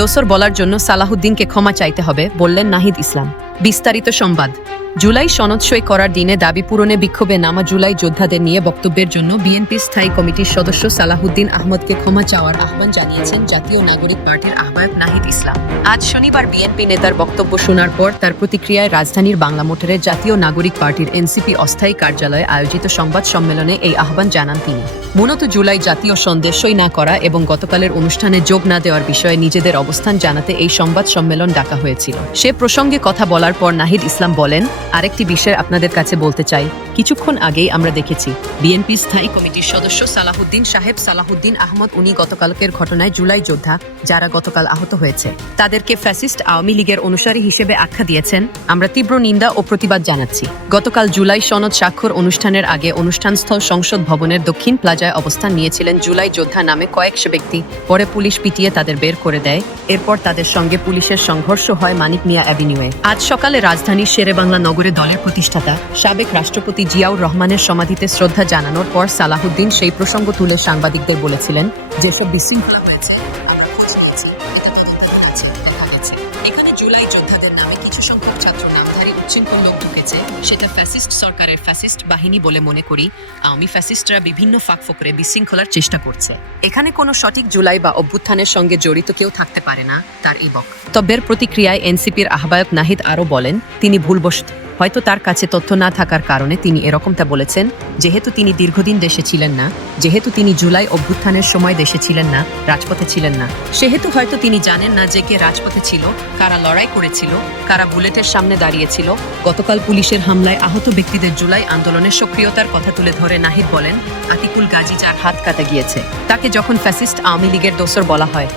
দোসর বলার জন্য সালাহুদ্দিনকে ক্ষমা চাইতে হবে বললেন নাহিদ ইসলাম। বিস্তারিত সংবাদ। জুলাই সনদ সই করার দিনে দাবি পূরণে বিক্ষোভে নামা জুলাই যোদ্ধাদের নিয়ে বক্তব্যের জন্য বিএনপি স্থায়ী কমিটির সদস্য সালাহুদ্দিন আহমদকে ক্ষমা চাওয়ার আহ্বান জানিয়েছেন জাতীয় নাগরিক পার্টির আহ্বায়ক নাহিদ ইসলাম। আজ শনিবার বিএনপি নেতার বক্তব্য শোনার পর তার প্রতিক্রিয়ায় রাজধানীর বাংলা মোটরের জাতীয় নাগরিক পার্টির এনসিপি অস্থায়ী কার্যালয়ে আয়োজিত সংবাদ সম্মেলনে এই আহ্বান জানান তিনি। মূলত জুলাই জাতীয় সন্দেশ সই না করা এবং গতকালের অনুষ্ঠানে যোগ না দেওয়ার বিষয়ে নিজেদের অবস্থান জানাতে এই সংবাদ সম্মেলন ডাকা হয়েছিল। সে প্রসঙ্গে কথা বলার পর নাহিদ ইসলাম বলেন আরেকটি বিষয় আপনাদের কাছে বলতে চাই। কিছুক্ষণ আগেই আমরা দেখেছি বিএনপি স্থায়ী কমিটির সদস্য সালাহুদ্দিন সাহেব, সালাহুদ্দিন আহমদ। উনি গতকালকের ঘটনায় জুলাই যোদ্ধা যারা গতকাল আহত হয়েছে। তাদেরকে ফ্যাসিস্ট আওয়ামী লীগের অনুসারী হিসেবে আখ্যা দিয়েছেন। আমরা তীব্র নিন্দা ও প্রতিবাদ জানাচ্ছি। গতকাল জুলাই সনদ স্বাক্ষর অনুষ্ঠানের আগে অনুষ্ঠানস্থল সংসদ ভবনের দক্ষিণ প্লাজায় অবস্থান নিয়েছিলেন জুলাই যোদ্ধা নামে কয়েকশো ব্যক্তি। পরে পুলিশ পিটিয়ে তাদের বের করে দেয়। এরপর তাদের সঙ্গে পুলিশের সংঘর্ষ হয় মানিক মিয়া অ্যাভিনিউয়ে। আজ সকালে রাজধানীর শেরেবাংলা নগরে দলের প্রতিষ্ঠাতা, সাবেক রাষ্ট্রপতি জিয়াউর রহমানের সমাধিতে শ্রদ্ধা জানানোর পর সালাহুদ্দিন সেই প্রসঙ্গ তুলে সাংবাদিকদের বলেছিলেন, যেসব বিশৃঙ্খলা হয়েছে এখানে জুলাই যোদ্ধাদের নামে কিছু সংখ্যক ছাত্র নামধারী উচ্ছৃঙ্খল লোক ঢুকেছে। সেটা ফ্যাসিস্ট সরকারের ফ্যাসিস্ট বাহিনী বলে মনে করি। আওয়ামী ফ্যাসিস্টরা বিভিন্ন ফাঁক ফোকরে বিশৃঙ্খলার চেষ্টা করছে। এখানে কোনো সঠিক জুলাই বা অভ্যুত্থানের সঙ্গে জড়িত কেউ থাকতে পারে না, তার এই বক্তব্যের প্রতিক্রিয়ায় এনসিপির আহ্বায়ক নাহিদ আরও বলেন, তিনি ভুলবশত হয়তো তার কাছে তথ্য না থাকার কারণে তিনি এরকমটা বলেছেন, যেহেতু তিনি দীর্ঘদিন দেশে ছিলেন না, যেহেতু তিনি জুলাই অভ্যুত্থানের সময় দেশে ছিলেন না, রাজপথে ছিলেন না, সেহেতু হয়তো তিনি জানেন না যে কে রাজপথে ছিল, কারা লড়াই করেছিল, কারা বুলেটের সামনে দাঁড়িয়েছিল। গতকাল পুলিশের হামলায় আহত ব্যক্তিদের জুলাই আন্দোলনের সক্রিয়তার কথা তুলে ধরে নাহিদ বলেন, আতিকুল গাজী যার হাত কাটা গিয়েছে, তাকে যখন ফ্যাসিস্ট আওয়ামী লীগের দোসর বলা হয়